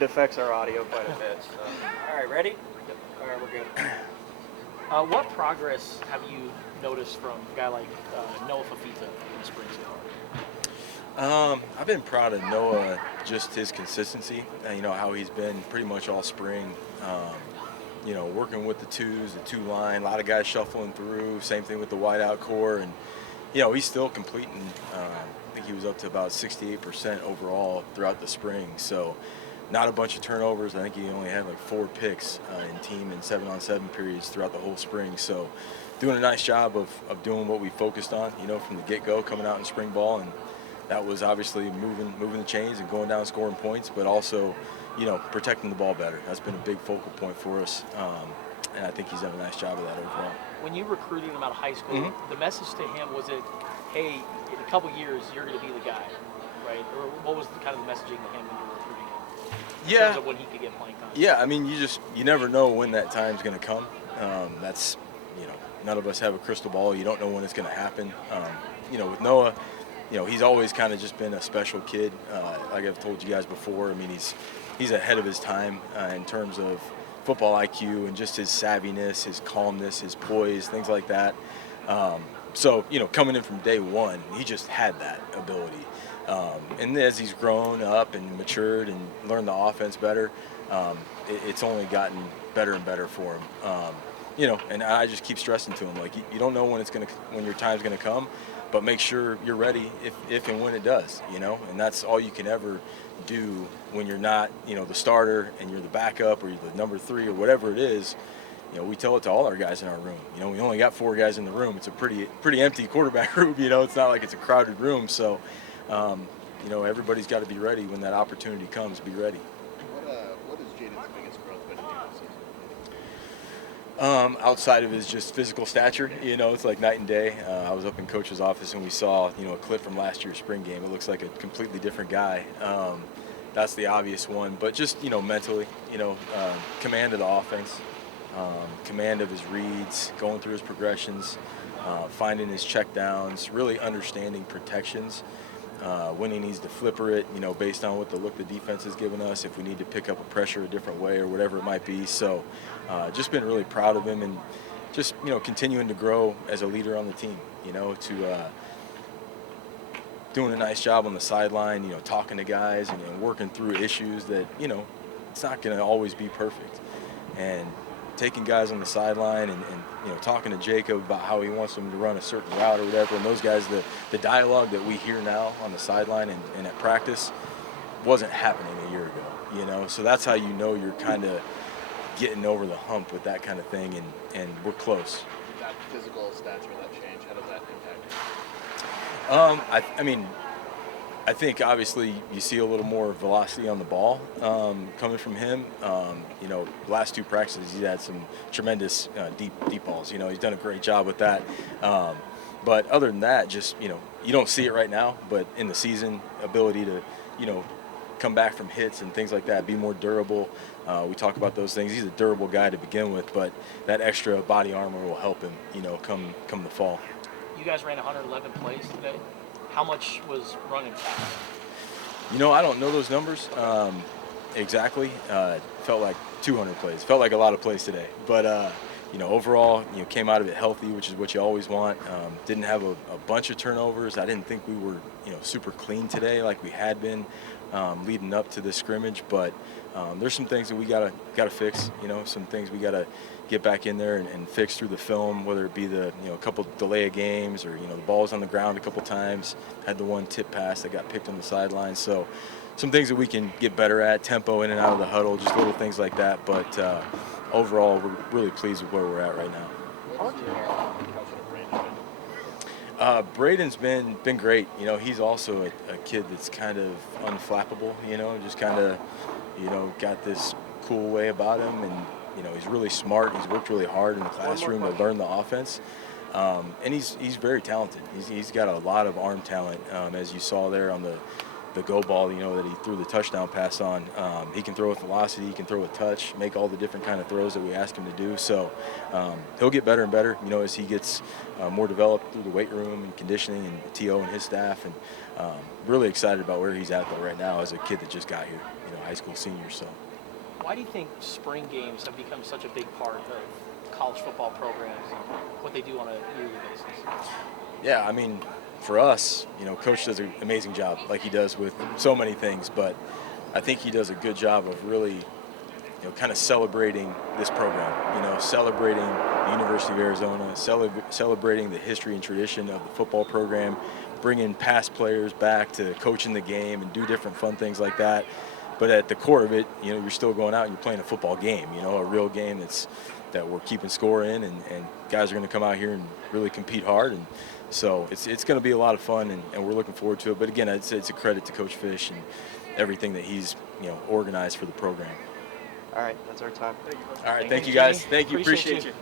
It affects our audio quite a bit. So. All right, ready? Yep. All right, we're good. What progress have you noticed from a guy like Noah Fafita in the spring so far? I've been proud of Noah, just his consistency, how he's been pretty much all spring. Working with the twos, the two line, a lot of guys shuffling through, same thing with the wideout core. And, he's still completing, I think he was up to about 68% overall throughout the spring. So not a bunch of turnovers. I think he only had like 4 picks in team and 7-on-7 periods throughout the whole spring. So doing a nice job of doing what we focused on, from the get-go, coming out in spring ball. And that was obviously moving the chains and going down scoring points, but also, protecting the ball better. That's been a big focal point for us, and I think he's done a nice job of that overall. When you recruited him out of high school, the message to him, was it, hey, in a couple years, you're going to be the guy, right? Or what was the kind of the messaging to him when you were recruiting him? In terms of when he could get playing time? Yeah, I mean, you never know when that time's going to come. That's, none of us have a crystal ball. You don't know when it's going to happen. With Noah, he's always kind of just been a special kid. Like I've told you guys before, I mean, he's ahead of his time in terms of football IQ and just his savviness, his calmness, his poise, things like that. So, coming in from day one, he just had that ability. And as he's grown up and matured and learned the offense better, it's only gotten better and better for him. And I just keep stressing to him, like, you don't know when your time's gonna come, but make sure you're ready if and when it does, and that's all you can ever do when you're not, the starter and you're the backup or you're the number 3 or whatever it is. We tell it to all our guys in our room. We only got 4 guys in the room. It's a pretty empty quarterback room. It's not like it's a crowded room. So, everybody's got to be ready when that opportunity comes. Be ready. What has Jaden's biggest growth been in the season? Outside of his just physical stature, it's like night and day. I was up in coach's office and we saw, a clip from last year's spring game. It looks like a completely different guy. That's the obvious one, but just, mentally, command of the offense, command of his reads, going through his progressions, finding his check downs, really understanding protections. When he needs to flipper it, based on what the look the defense has given us, if we need to pick up a pressure a different way or whatever it might be. So just been really proud of him and just, continuing to grow as a leader on the team, to doing a nice job on the sideline, talking to guys and working through issues that, it's not going to always be perfect. And taking guys on the sideline and talking to Jacob about how he wants them to run a certain route or whatever, and those guys, the dialogue that we hear now on the sideline and at practice wasn't happening a year ago, so that's how you're kind of getting over the hump with that kind of thing, and we're close. That physical stature, that change, how does that impact? I think obviously you see a little more velocity on the ball coming from him. The last 2 practices he's had some tremendous deep balls. He's done a great job with that. But other than that, just you don't see it right now. But in the season, ability to come back from hits and things like that, be more durable. We talk about those things. He's a durable guy to begin with, but that extra body armor will help him. Come the fall. You guys ran 111 plays today. How much was running fast? I don't know those numbers exactly. Felt like 200 plays. Felt like a lot of plays today. But, overall, came out of it healthy, which is what you always want. Didn't have a bunch of turnovers. I didn't think we were, super clean today like we had been leading up to this scrimmage. But there's some things that we gotta fix. Some things we gotta get back in there and fix through the film, whether it be the a couple delay of games or the ball's on the ground a couple times. Had the one tip pass that got picked on the sideline. So some things that we can get better at, tempo in and out of the huddle, just little things like that. But overall, we're really pleased with where we're at right now. Braden's been great. He's also a kid that's kind of unflappable. Just kind of got this cool way about him, and he's really smart. He's worked really hard in the classroom to learn the offense, and he's very talented. He's got a lot of arm talent, as you saw there on the go ball, that he threw the touchdown pass on. He can throw with velocity, he can throw with touch, make all the different kind of throws that we ask him to do. So he'll get better and better, as he gets more developed through the weight room and conditioning and the TO and his staff. And really excited about where he's at though right now as a kid that just got here. high school seniors. So. Why do you think spring games have become such a big part of college football programs and what they do on a yearly basis? Yeah, I mean, for us, Coach does an amazing job, like he does with so many things. But I think he does a good job of really, kind of celebrating this program. Celebrating the University of Arizona, celebrating the history and tradition of the football program, bringing past players back to coaching the game and do different fun things like that. But at the core of it, you're still going out and you're playing a football game, a real game that we're keeping score in, and guys are going to come out here and really compete hard. And so it's going to be a lot of fun, and we're looking forward to it. But again, it's a credit to Coach Fish and everything that he's organized for the program. All right, that's our time. All right, thank you Jimmie. guys. Thank you. Appreciate you.